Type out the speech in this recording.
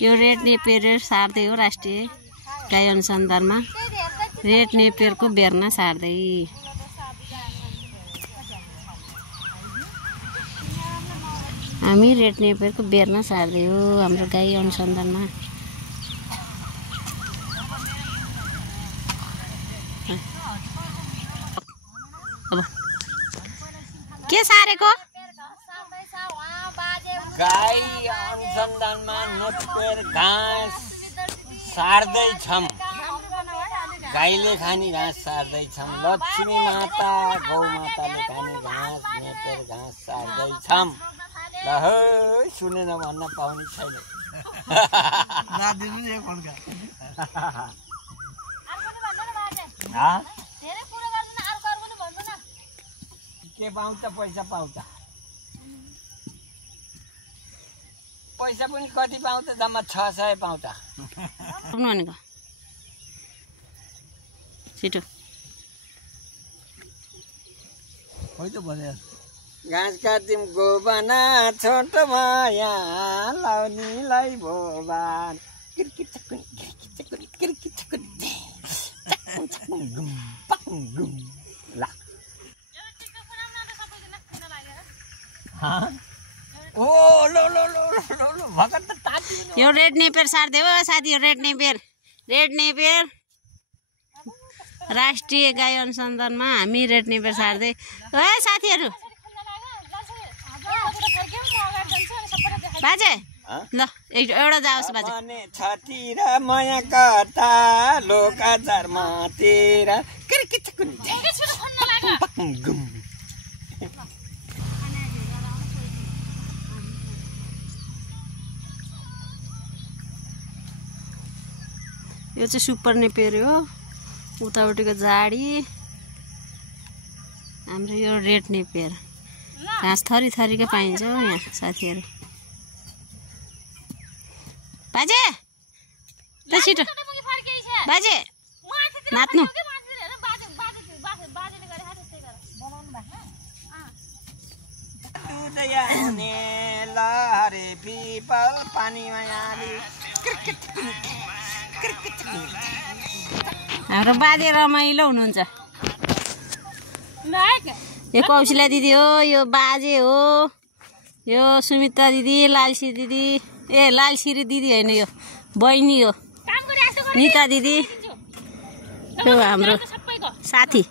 यो red Napier सार्दै हो राष्ट्रिय गाई अनुसन्धानमा रेड नेपियरको बेर्ना सार्दै हामी रेड नेपियरको बेर्ना सार्दै हो हाम्रो गाई अनुसन्धानमा। अब के सारेको गाई अनुसन्धानमा नेपियर घाँस सार्दैछौँ। गाईले खाने घाँस सार्दैछौँ। लक्ष्मी माता गौ माताले खाने घाँस नेपियर घाँस सार्दैछौँ। ल हो सुनेन भन्न पाउने छैन। के पाउँछ पैसा पाउँछ पैसा पनि कति पाउँछ जम्मा 600 पाउँछ। भनेको छिटो खोइ त भने घाँस काट्यौँ गोबना छोटो माया लाउनीलाई भोबान किरकिट चकुन किरकिट चकुन गुम पकुम गुम ला ओ लो लो लो लो लो भगत त तातिनु। यो रेड नेपियर सार्दै हो साथी। यो रेड नेपियर राष्ट्रिय गाई अनुसन्धानमा हामी रेड नेपियर सार्दै हो साथीहरु। बाजे ल एउटा जाओस् बाजे। अनि छतिर माया कता लोकाचारमातिर किरकिट चकुन पकुम गुम। यो चाहिँ सुपर नेपियर हो उतापट्टिको झाडी। हाम्रो यो रेड नेपियर घाँस थरी थरीका पाइन्छ यहाँ साथीहरु। बाजे ल छिटो बाजे नाच्नु। लहरे पिपल पानीमा हाम्रो बाजे रमाइलो हुनुहुन्छ। यो कौशिला दिदी हो, यो बाजे हो, यो सुमित्रा दिदी, लालसी दिदी लालसिरी दिदी होइन यो बहिनी हो निता दिदी। यो हाम्रो साथी।